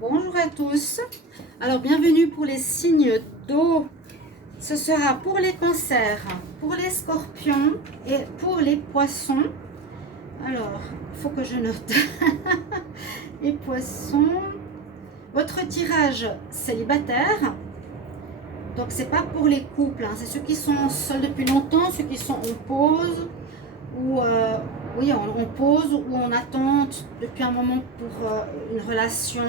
Bonjour à tous. Alors, bienvenue pour les signes d'eau. Ce sera pour les cancers, pour les scorpions et pour les poissons. Alors, il faut que je note. Les poissons. Votre tirage célibataire. Donc, c'est pas pour les couples. Hein. C'est ceux qui sont seuls depuis longtemps, ceux qui sont en pause ou oui, en pause ou en attente depuis un moment pour une relation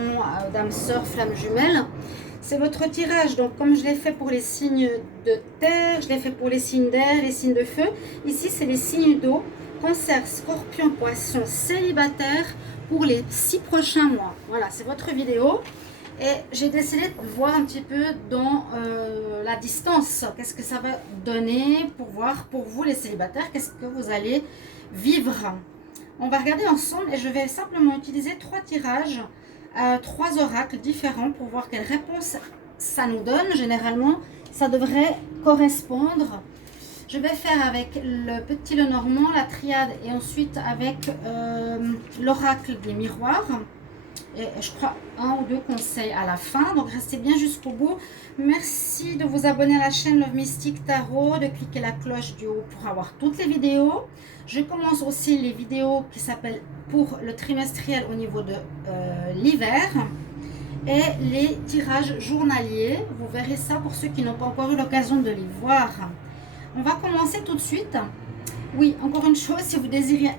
d'âme sœur, flamme jumelle. C'est votre tirage. Donc, comme je l'ai fait pour les signes de terre, je l'ai fait pour les signes d'air, les signes de feu. Ici, c'est les signes d'eau. Cancer, scorpion, poisson, célibataire pour les 6 prochains mois. Voilà, c'est votre vidéo. Et j'ai décidé de voir un petit peu dans la distance, qu'est-ce que ça va donner pour voir pour vous les célibataires, qu'est-ce que vous allez vivre. On va regarder ensemble et je vais simplement utiliser 3 tirages, 3 oracles différents pour voir quelle réponse ça nous donne. Généralement, ça devrait correspondre. Je vais faire avec le petit Lenormand, la triade et ensuite avec l'oracle des miroirs. Et je crois 1 ou 2 conseils à la fin, donc restez bien jusqu'au bout. Merci de vous abonner à la chaîne Love Mystic Tarot, de cliquer la cloche du haut pour avoir toutes les vidéos. Je commence aussi les vidéos qui s'appellent pour le trimestriel au niveau de l'hiver et les tirages journaliers. Vous verrez ça pour ceux qui n'ont pas encore eu l'occasion de les voir. On va commencer tout de suite. Oui, encore une chose, si vous désirez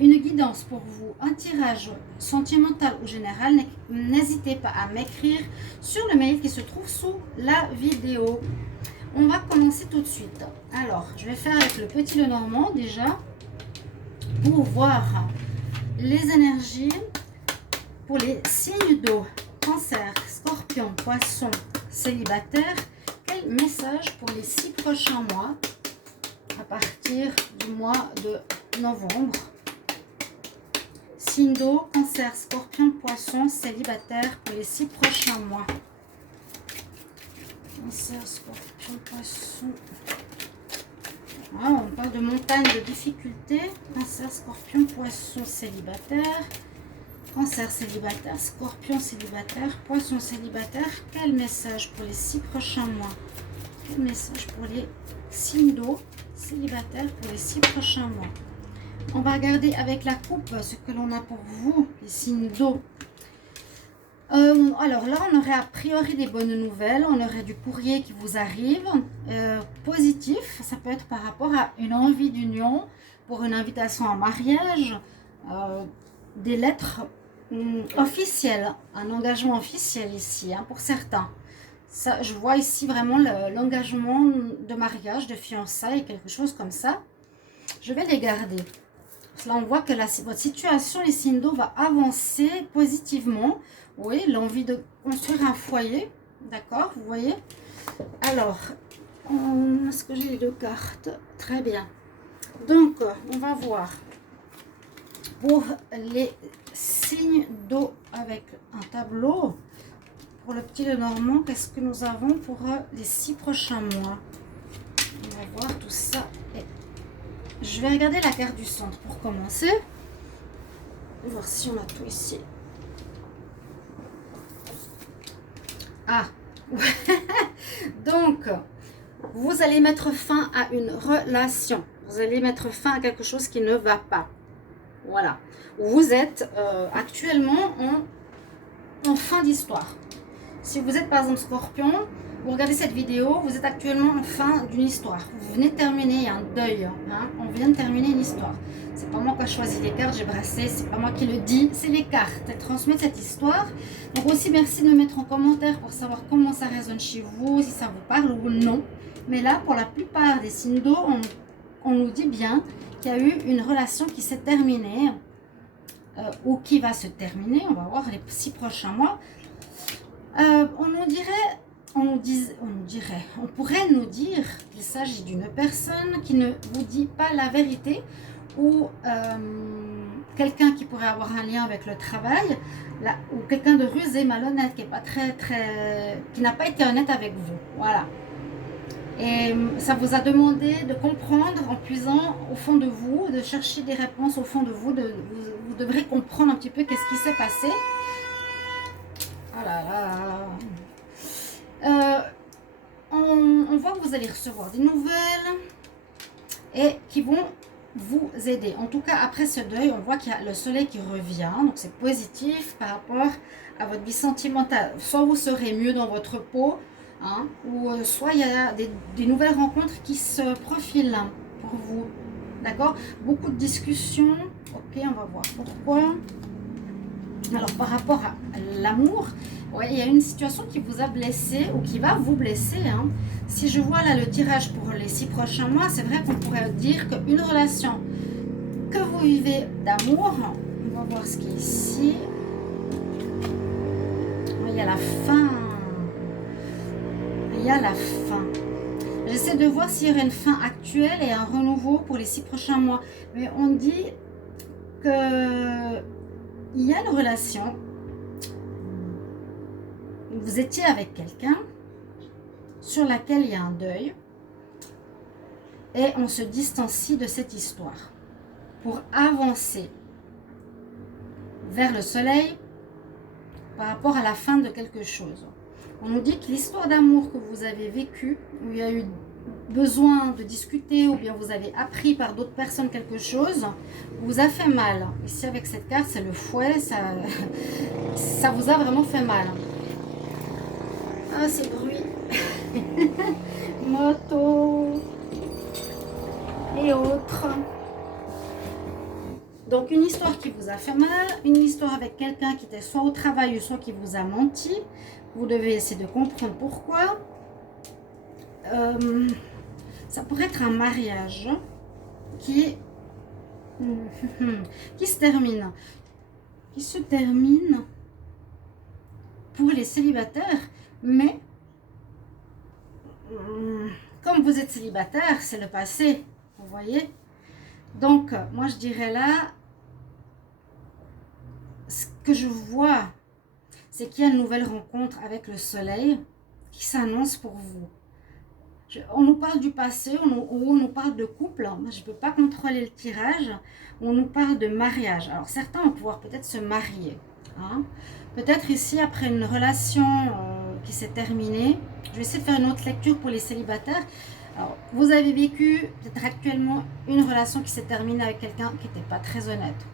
une guidance pour vous, un tirage sentimental ou général, n'hésitez pas à m'écrire sur le mail qui se trouve sous la vidéo. On va commencer tout de suite. Alors, je vais faire avec le petit Lenormand déjà pour voir les énergies pour les signes d'eau, cancer, scorpion, poisson, célibataire. Quel message pour les 6 prochains mois à partir du mois de novembre? Signe d'eau, cancer, scorpion, poisson, célibataire pour les 6 prochains mois. Cancer, scorpion, poisson. Ah, on parle de montagne de difficultés. Cancer, scorpion, poisson, célibataire. Cancer célibataire, scorpion célibataire, poisson célibataire. Quel message pour les 6 prochains mois? Quel message pour les signes d'eau célibataire pour les 6 prochains mois? On va regarder avec la coupe ce que l'on a pour vous, les signes d'eau. Alors là, on aurait a priori des bonnes nouvelles. On aurait du courrier qui vous arrive, positif. Ça peut être par rapport à une envie d'union, pour une invitation en mariage, des lettres officielles, un engagement officiel ici, hein, pour certains. Ça, je vois ici vraiment l'engagement de mariage, de fiançailles, quelque chose comme ça. Je vais les garder. Là, on voit que votre situation, les signes d'eau, va avancer positivement. Oui, l'envie de construire un foyer. D'accord, vous voyez. Alors, est-ce que j'ai les 2 cartes? Très bien. Donc, on va voir. Pour les signes d'eau avec un tableau, pour le petit Lenormand, qu'est-ce que nous avons pour les 6 prochains mois? On va voir tout ça. Et je vais regarder la carte du centre pour commencer. On va voir si on a tout ici. Ah, donc, vous allez mettre fin à une relation. Vous allez mettre fin à quelque chose qui ne va pas. Voilà. Vous êtes actuellement en fin d'histoire. Si vous êtes par exemple scorpion, vous regardez cette vidéo, vous êtes actuellement en fin d'une histoire. Vous venez de terminer un deuil. Hein, on vient de terminer une histoire. C'est pas moi qui ai choisi les cartes, j'ai brassé, c'est pas moi qui le dis, c'est les cartes. Elles transmettent cette histoire. Donc aussi, merci de me mettre en commentaire pour savoir comment ça résonne chez vous, si ça vous parle ou non. Mais là, pour la plupart des signes d'eau, on nous dit bien qu'il y a eu une relation qui s'est terminée ou qui va se terminer. On va voir les 6 prochains mois. On pourrait nous dire qu'il s'agit d'une personne qui ne vous dit pas la vérité ou quelqu'un qui pourrait avoir un lien avec le travail ou quelqu'un de rusé, malhonnête, qui est pas qui n'a pas été honnête avec vous. Voilà. Et ça vous a demandé de comprendre en puisant au fond de vous, de chercher des réponses au fond de vous. Vous devrez comprendre un petit peu qu'est-ce qui s'est passé. vous allez recevoir des nouvelles et qui vont vous aider. En tout cas, après ce deuil, on voit qu'il y a le soleil qui revient. Donc, c'est positif par rapport à votre vie sentimentale. Soit vous serez mieux dans votre peau, hein, ou soit il y a des nouvelles rencontres qui se profilent hein, pour vous. D'accord? Beaucoup de discussions. Ok, on va voir pourquoi. Alors, par rapport à l'amour, ouais, il y a une situation qui vous a blessé ou qui va vous blesser. Hein. Si je vois là le tirage pour les 6 prochains mois, c'est vrai qu'on pourrait dire qu'une relation que vous vivez d'amour, on va voir ce qui est ici. Il y a la fin. Il y a la fin. J'essaie de voir s'il y aurait une fin actuelle et un renouveau pour les 6 prochains mois. Mais on dit que il y a une relation. Vous étiez avec quelqu'un sur laquelle il y a un deuil et on se distancie de cette histoire pour avancer vers le soleil par rapport à la fin de quelque chose. On nous dit que l'histoire d'amour que vous avez vécue, où il y a eu besoin de discuter ou bien vous avez appris par d'autres personnes quelque chose, vous a fait mal. Ici avec cette carte, c'est le fouet, ça vous a vraiment fait mal. Ah, ces bruits. Moto et autres. Donc, une histoire qui vous a fait mal, une histoire avec quelqu'un qui était soit au travail ou soit qui vous a menti. Vous devez essayer de comprendre pourquoi. Ça pourrait être un mariage qui se termine. Qui se termine pour les célibataires. Mais, comme vous êtes célibataire, c'est le passé. Vous voyez? Donc, moi, je dirais là, ce que je vois, c'est qu'il y a une nouvelle rencontre avec le soleil qui s'annonce pour vous. On nous parle du passé, on nous parle de couple. Moi, je ne peux pas contrôler le tirage. On nous parle de mariage. Alors, certains vont pouvoir peut-être se marier. Hein. Peut-être ici, après une relation qui s'est terminée, je vais essayer de faire une autre lecture pour les célibataires. Alors, vous avez vécu peut-être actuellement une relation qui s'est terminée avec quelqu'un qui n'était pas très honnête.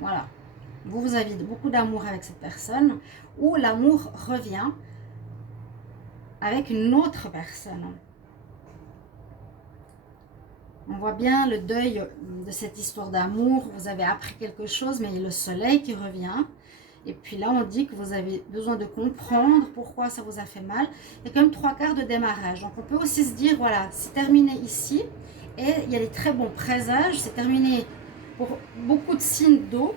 Voilà. Vous avez beaucoup d'amour avec cette personne, ou l'amour revient avec une autre personne. On voit bien le deuil de cette histoire d'amour. Vous avez appris quelque chose, mais il y a le soleil qui revient. Et puis là, on dit que vous avez besoin de comprendre pourquoi ça vous a fait mal. Il y a quand même 3 quarts de démarrage. Donc, on peut aussi se dire, voilà, c'est terminé ici. Et il y a des très bons présages. C'est terminé pour beaucoup de signes d'eau.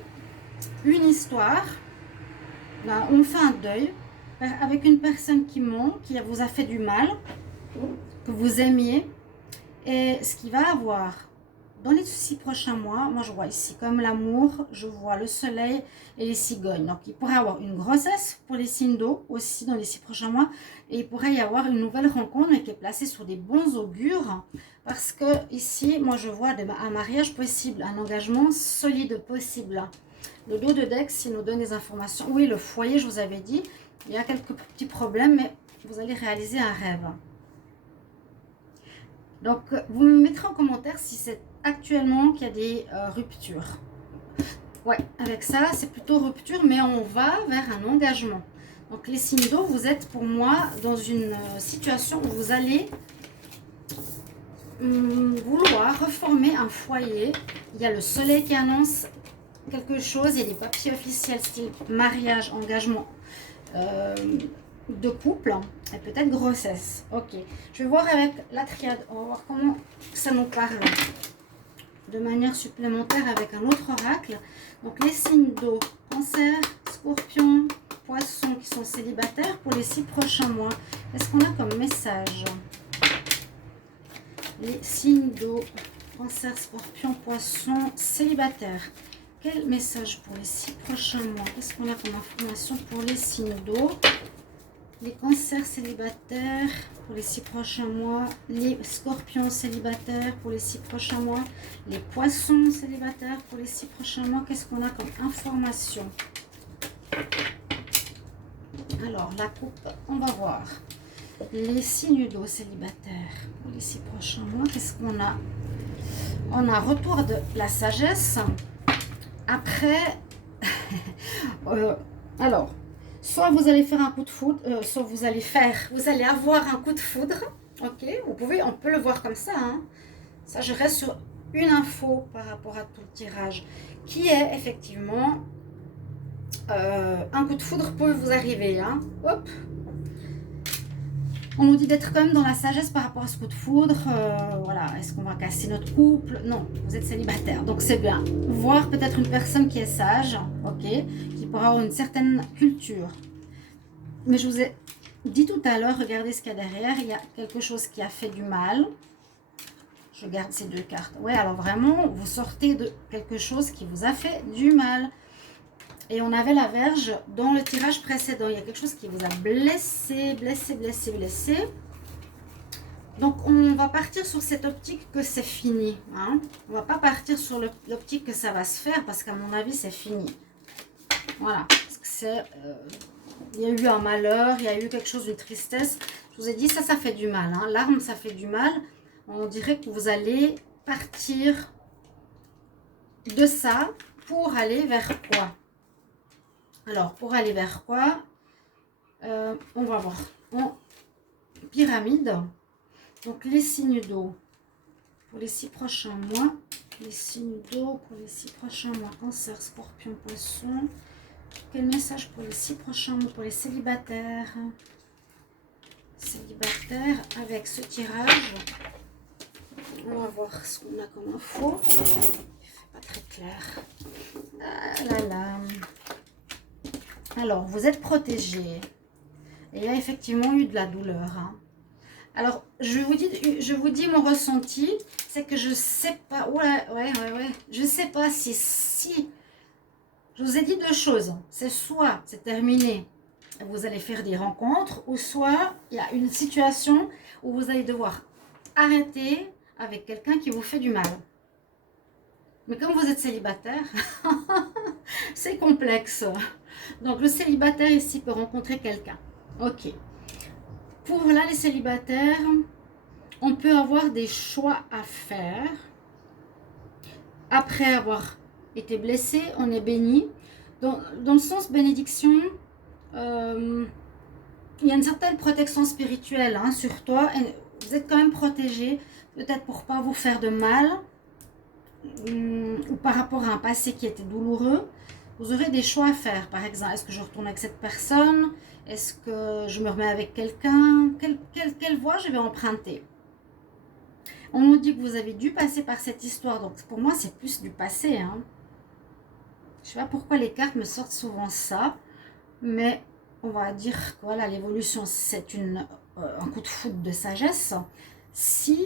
Une histoire. Là, on fait un deuil avec une personne qui ment, qui vous a fait du mal, que vous aimiez. Et ce qu'il va avoir dans les 6 prochains mois, moi je vois ici comme l'amour, je vois le soleil et les cigognes. Donc il pourrait y avoir une grossesse pour les signes d'eau aussi dans les 6 prochains mois. Et il pourrait y avoir une nouvelle rencontre mais qui est placée sur des bons augures. Parce que ici, moi je vois un mariage possible, un engagement solide possible. Le dos de Dex, il nous donne des informations. Oui, le foyer, je vous avais dit, il y a quelques petits problèmes, mais vous allez réaliser un rêve. Donc, vous me mettrez en commentaire si c'est actuellement qu'il y a des ruptures. Ouais, avec ça, c'est plutôt rupture, mais on va vers un engagement. Donc, les signes d'eau, vous êtes pour moi dans une situation où vous allez vouloir reformer un foyer. Il y a le soleil qui annonce quelque chose, il y a des papiers officiels style mariage, engagement de couple et peut-être grossesse. Ok, je vais voir avec la triade, on va voir comment ça nous parle de manière supplémentaire avec un autre oracle. Donc les signes d'eau, cancer, scorpion, poisson qui sont célibataires pour les 6 prochains mois. Qu'est-ce qu'on a comme message? Les signes d'eau, cancer, scorpion, poisson, célibataires. Quel message pour les 6 prochains mois? Qu'est-ce qu'on a comme information pour les signes d'eau? Les cancers célibataires pour les 6 prochains mois. Les scorpions célibataires pour les 6 prochains mois. Les poissons célibataires pour les 6 prochains mois. Qu'est-ce qu'on a comme information? Alors, la coupe, on va voir. Les signes d'eau célibataires pour les 6 prochains mois, qu'est-ce qu'on a? On a retour de la sagesse. Après, alors, soit vous allez faire un coup de foudre, soit vous allez avoir un coup de foudre. Ok, on peut le voir comme ça. Hein. Ça, je reste sur une info par rapport à tout le tirage, qui est effectivement un coup de foudre peut vous arriver. Hein. Hop. On nous dit d'être quand même dans la sagesse par rapport à ce coup de foudre. Voilà, est-ce qu'on va casser notre couple? Non, vous êtes célibataire, donc c'est bien. Voir peut-être une personne qui est sage, ok, qui pourra avoir une certaine culture. Mais je vous ai dit tout à l'heure, regardez ce qu'il y a derrière. Il y a quelque chose qui a fait du mal. Je garde ces 2 cartes. Ouais, alors vraiment, vous sortez de quelque chose qui vous a fait du mal. Et on avait la Vierge dans le tirage précédent. Il y a quelque chose qui vous a blessé. Donc, on va partir sur cette optique que c'est fini. Hein. On ne va pas partir sur l'optique que ça va se faire parce qu'à mon avis, c'est fini. Voilà. Parce que il y a eu un malheur, il y a eu quelque chose, une tristesse. Je vous ai dit, ça fait du mal. Hein. L'arme, ça fait du mal. On dirait que vous allez partir de ça pour aller vers quoi? Alors, pour aller vers quoi? On va voir. En pyramide. Donc, les signes d'eau pour les 6 prochains mois. Les signes d'eau pour les 6 prochains mois. Cancer, Scorpion, Poisson. Quel message pour les 6 prochains mois pour les célibataires? Célibataires avec ce tirage. On va voir ce qu'on a comme info. Pas très clair. Ah là là. Alors, vous êtes protégé. Et il y a effectivement eu de la douleur. Hein. Alors, je vous dis mon ressenti, c'est que je sais pas. Ouais. Je sais pas si. Je vous ai dit 2 choses. C'est soit c'est terminé, vous allez faire des rencontres, ou soit il y a une situation où vous allez devoir arrêter avec quelqu'un qui vous fait du mal. Mais comme vous êtes célibataire, c'est complexe. Donc le célibataire ici peut rencontrer quelqu'un. Ok. Pour là les célibataires, on peut avoir des choix à faire. Après avoir été blessé, on est béni. Dans le sens bénédiction, il y a une certaine protection spirituelle hein, sur toi. Et vous êtes quand même protégé, peut-être pour ne pas vous faire de mal. Ou par rapport à un passé qui était douloureux, vous aurez des choix à faire. Par exemple, est-ce que je retourne avec cette personne? Est-ce que je me remets avec quelqu'un? Quelle voie je vais emprunter? On nous dit que vous avez dû passer par cette histoire. Donc pour moi, c'est plus du passé. Hein. Je ne sais pas pourquoi les cartes me sortent souvent ça. Mais on va dire que voilà, l'évolution, c'est un coup de foudre de sagesse. Si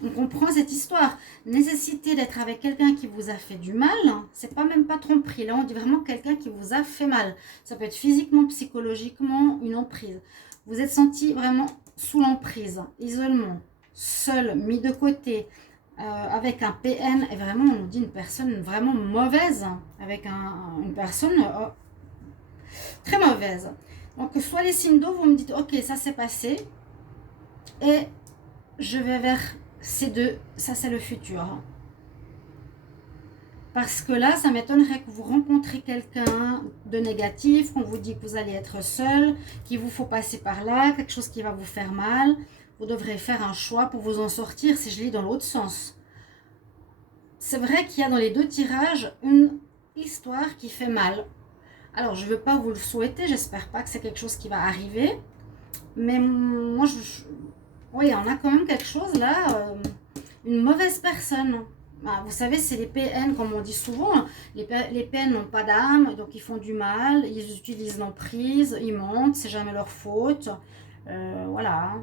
on comprend cette histoire, nécessité d'être avec quelqu'un qui vous a fait du mal, c'est pas même pas tromperie. Là, on dit vraiment quelqu'un qui vous a fait mal. Ça peut être physiquement, psychologiquement, une emprise. Vous êtes senti vraiment sous l'emprise, isolement, seul, mis de côté, avec un PN. Et vraiment, on nous dit une personne vraiment mauvaise, avec une personne très mauvaise. Donc, soit les signes d'eau, vous me dites, ok, ça s'est passé, et je vais vers ces 2, ça c'est le futur. Parce que là, ça m'étonnerait que vous rencontrez quelqu'un de négatif, qu'on vous dit que vous allez être seul, qu'il vous faut passer par là, quelque chose qui va vous faire mal. Vous devrez faire un choix pour vous en sortir, si je lis dans l'autre sens. C'est vrai qu'il y a dans les 2 tirages une histoire qui fait mal. Alors, je ne veux pas vous le souhaiter, j'espère pas que c'est quelque chose qui va arriver. Mais moi, oui, on a quand même quelque chose là, une mauvaise personne. Bah, vous savez, c'est les PN, comme on dit souvent. Les PN n'ont pas d'âme, donc ils font du mal, ils utilisent l'emprise, ils mentent, c'est jamais leur faute. Voilà.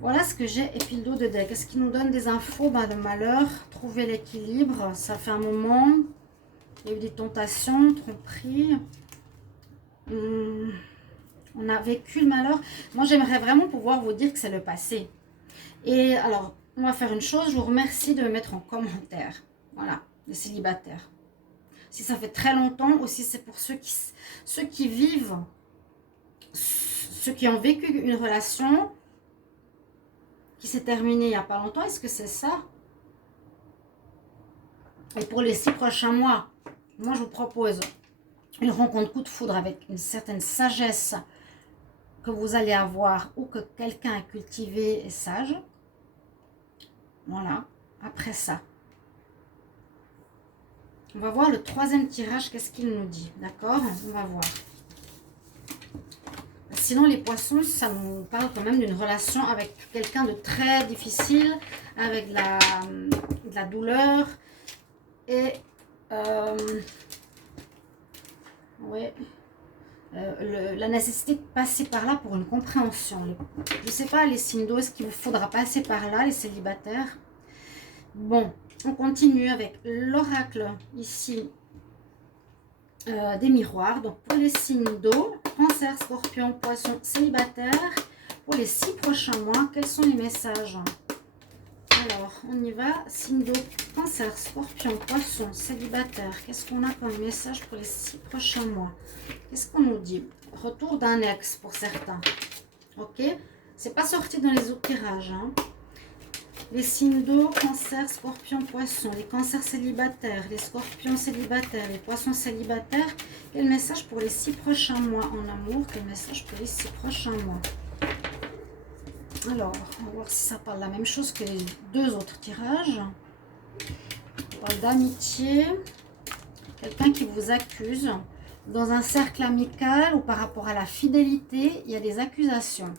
Voilà ce que j'ai. Et puis le dos de deck. Est-ce qu'il nous donne des infos? Le malheur, trouver l'équilibre, ça fait un moment. Il y a eu des tentations, tromperies. On a vécu le malheur. Moi, j'aimerais vraiment pouvoir vous dire que c'est le passé. Et alors, on va faire une chose. Je vous remercie de me mettre en commentaire. Voilà, les célibataires. Si ça fait très longtemps, aussi c'est pour ceux qui vivent ceux qui ont vécu une relation qui s'est terminée il n'y a pas longtemps, est-ce que c'est ça? Et pour les 6 prochains mois, moi je vous propose une rencontre coup de foudre avec une certaine sagesse que vous allez avoir ou que quelqu'un a cultivé et sage. Voilà, après ça. On va voir le 3e tirage, qu'est-ce qu'il nous dit, d'accord? On va voir. Sinon, les poissons, ça nous parle quand même d'une relation avec quelqu'un de très difficile, avec de la douleur et ouais, la nécessité de passer par là pour une compréhension. Je ne sais pas, les signes d'eau, est-ce qu'il vous faudra passer par là, les célibataires? Bon, on continue avec l'oracle ici des miroirs. Donc pour les signes d'eau, Cancer, Scorpion, Poisson, célibataire, pour les 6 prochains mois, quels sont les messages? Alors, on y va. Signe d'eau, Cancer, Scorpion, Poisson, célibataire. Qu'est-ce qu'on a comme message pour les 6 prochains mois? Qu'est-ce qu'on nous dit? Retour d'un ex pour certains. Ok? C'est pas sorti dans les autres tirages. Hein. Les signes d'eau, Cancer, Scorpion, Poisson, les cancers célibataires, les scorpions célibataires, les poissons célibataires. Quel message pour les 6 prochains mois en amour? Quel message pour les 6 prochains mois? Alors, on va voir si ça parle la même chose que les 2 autres tirages. On parle d'amitié. Quelqu'un qui vous accuse. Dans un cercle amical ou par rapport à la fidélité, il y a des accusations.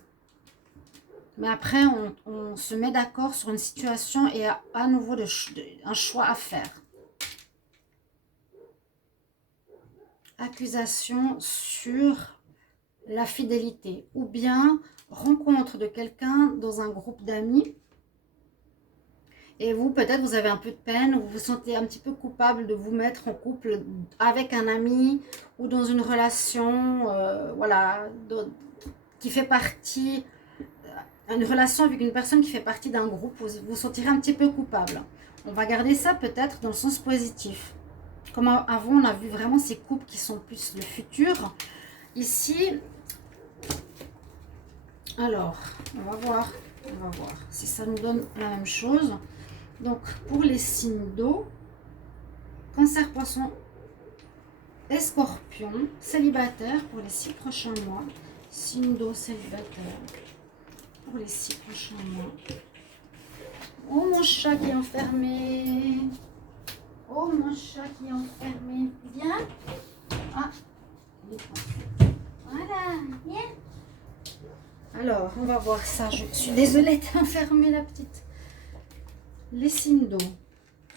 Mais après, on se met d'accord sur une situation et à nouveau un choix à faire. Accusation sur la fidélité. Ou bien rencontre de quelqu'un dans un groupe d'amis. Et vous, peut-être, vous avez un peu de peine, ou vous vous sentez un petit peu coupable de vous mettre en couple avec un ami ou dans une relation, voilà, qui fait partie... Une relation avec une personne qui fait partie d'un groupe, vous vous sentirez un petit peu coupable. On va garder ça peut-être dans le sens positif. Comme avant, on a vu vraiment ces couples qui sont plus le futur. Ici, alors, on va voir si ça nous donne la même chose. Donc, pour les signes d'eau, Cancer, Poisson et Scorpion, célibataire pour les 6 prochains mois. Signe d'eau, célibataire. Pour les 6 prochains mois. Oh, mon chat qui est enfermé. Oh, mon chat qui est enfermé. Viens. Ah. Voilà, viens. Alors, on va voir ça. Je suis désolée, t'es enfermée, la petite. Les signes d'eau.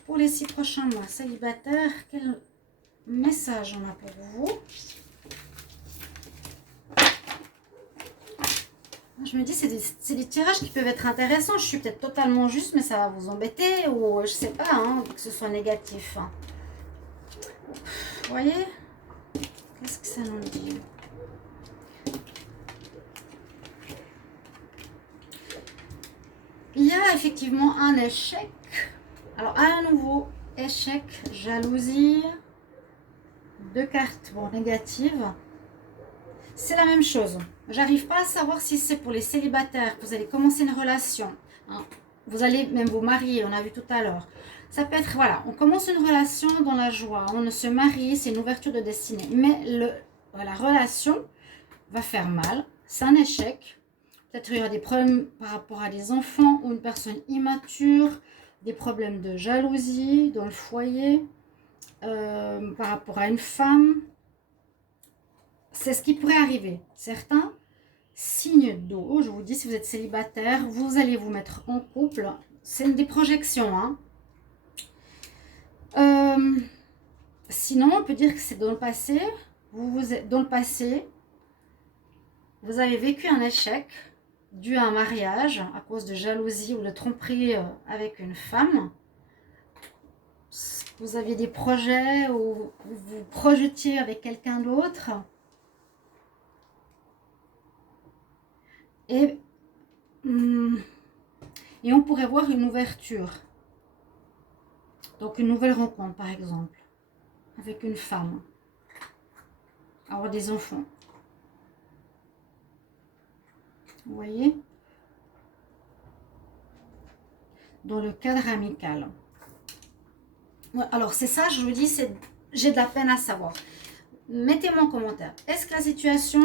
Pour les 6 prochains mois, célibataire, quel message on a pour vous? Je me dis, c'est des tirages qui peuvent être intéressants. Je suis peut-être totalement juste, mais ça va vous embêter. Ou je sais pas, hein, que ce soit négatif. Hein. Vous voyez? Qu'est-ce que ça nous dit? Il y a effectivement un échec. Alors, à nouveau, échec, jalousie. 2 cartes bon, négatives. C'est la même chose. J'arrive pas à savoir si c'est pour les célibataires que vous allez commencer une relation. Hein. Vous allez même vous marier, on a vu tout à l'heure. Ça peut être, voilà, on commence une relation dans la joie. On se marie, c'est une ouverture de destinée. Mais la relation va faire mal. C'est un échec. Peut-être il y aura des problèmes par rapport à des enfants ou une personne immature. Des problèmes de jalousie dans le foyer. Par rapport à une femme. C'est ce qui pourrait arriver. Certains signes d'eau, je vous dis, si vous êtes célibataire, vous allez vous mettre en couple. C'est des projections. Hein. Sinon, on peut dire que c'est dans le passé. Dans le passé, vous avez vécu un échec dû à un mariage à cause de jalousie ou de tromperie avec une femme. Vous aviez des projets où vous projetiez avec quelqu'un d'autre. Et on pourrait voir une ouverture. Donc une nouvelle rencontre par exemple. Avec une femme. Avoir des enfants. Vous voyez? Dans le cadre amical. Ouais, alors, c'est ça, je vous dis, j'ai de la peine à savoir. Mettez-moi en commentaire. Est-ce que la situation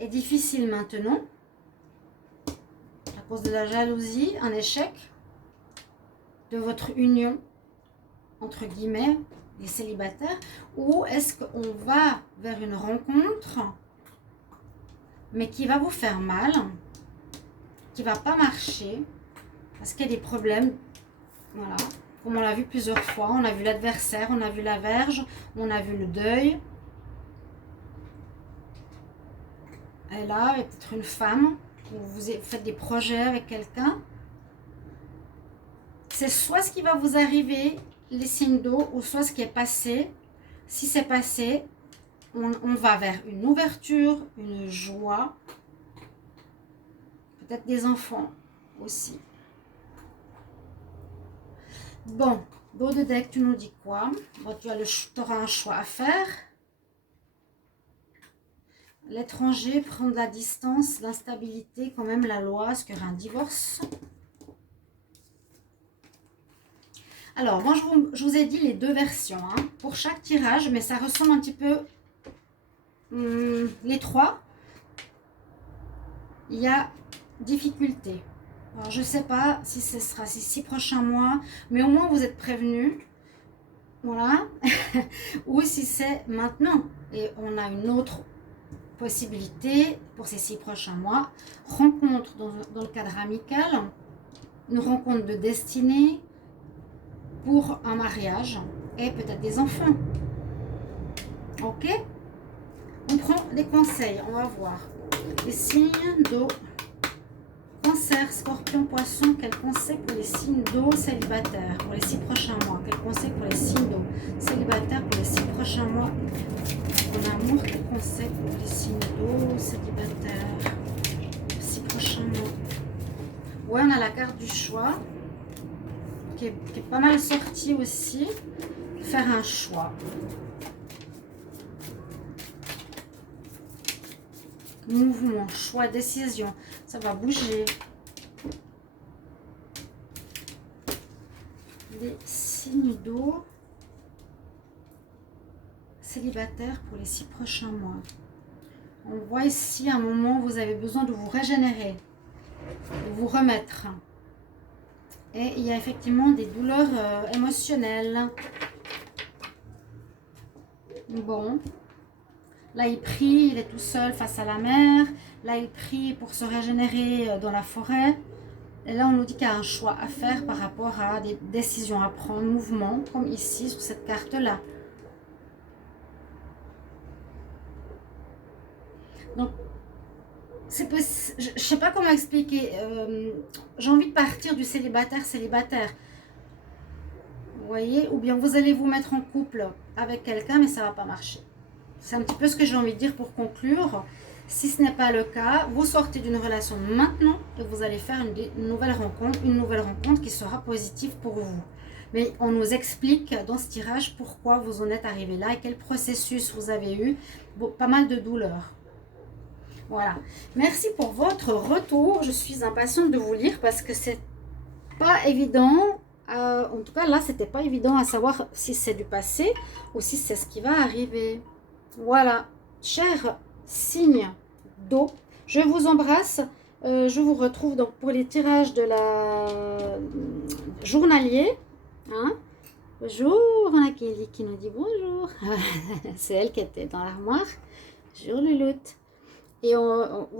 est difficile maintenant? À cause de la jalousie, un échec de votre union, entre guillemets, des célibataires? Ou est-ce qu'on va vers une rencontre, mais qui va vous faire mal, qui va pas marcher, parce qu'il y a des problèmes, voilà, comme on l'a vu plusieurs fois, on a vu l'adversaire, on a vu la Vierge, on a vu le deuil. Et là, peut-être une femme, où vous faites des projets avec quelqu'un. C'est soit ce qui va vous arriver, les signes d'eau, ou soit ce qui est passé. Si c'est passé, on va vers une ouverture, une joie, peut-être des enfants aussi. Bon, dos de deck, tu nous dis quoi? Bon, tu auras un choix à faire. L'étranger, prendre la distance, l'instabilité, quand même la loi, est-ce qu'il y aura un divorce? Alors, moi, je vous ai dit les deux versions hein, pour chaque tirage, mais ça ressemble un petit peu les trois. Il y a difficulté. Alors, je ne sais pas si ce sera ces 6 prochains mois, mais au moins vous êtes prévenus. Voilà. Ou si c'est maintenant. Et on a une autre possibilité pour ces 6 prochains mois. Rencontre dans le cadre amical. Une rencontre de destinée pour un mariage et peut-être des enfants. Ok? On prend des conseils. On va voir. Les signes d'eau. Cancer, Scorpion, Poisson, quel conseil pour les signes d'eau célibataires pour les 6 prochains mois? Quel conseil pour les signes d'eau célibataires pour les 6 prochains mois? En amour, quel conseil pour les signes d'eau célibataires 6 prochains mois? Ouais, on a la carte du choix qui est pas mal sortie aussi. Faire un choix. Mouvement, choix, décision. Ça va bouger. Les signes d'eau célibataires pour les 6 prochains mois. On voit ici un moment où vous avez besoin de vous régénérer, de vous remettre. Et il y a effectivement des douleurs émotionnelles. Bon. Là, il prie, il est tout seul face à la mer. Là, il prie pour se régénérer dans la forêt. Et là, on nous dit qu'il y a un choix à faire par rapport à des décisions à prendre, mouvement, comme ici, sur cette carte-là. Donc, je ne sais pas comment expliquer. J'ai envie de partir du célibataire. Vous voyez? Ou bien vous allez vous mettre en couple avec quelqu'un, mais ça ne va pas marcher. C'est un petit peu ce que j'ai envie de dire pour conclure. Si ce n'est pas le cas, vous sortez d'une relation maintenant et vous allez faire une nouvelle rencontre qui sera positive pour vous. Mais on nous explique dans ce tirage pourquoi vous en êtes arrivé là et quel processus vous avez eu. Bon, pas mal de douleurs. Voilà. Merci pour votre retour. Je suis impatiente de vous lire parce que c'est pas évident. En tout cas, là, c'était pas évident à savoir si c'est du passé ou si c'est ce qui va arriver. Voilà, chers signes d'eau, je vous embrasse. Je vous retrouve donc pour les tirages de la journalier. Hein? Bonjour, on a Kelly qui nous dit bonjour. C'est elle qui était dans l'armoire. Bonjour Luloute. Et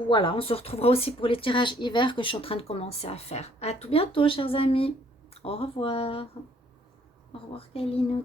voilà, on se retrouvera aussi pour les tirages hiver que je suis en train de commencer à faire. À tout bientôt, chers amis. Au revoir. Au revoir, Kelly Noute.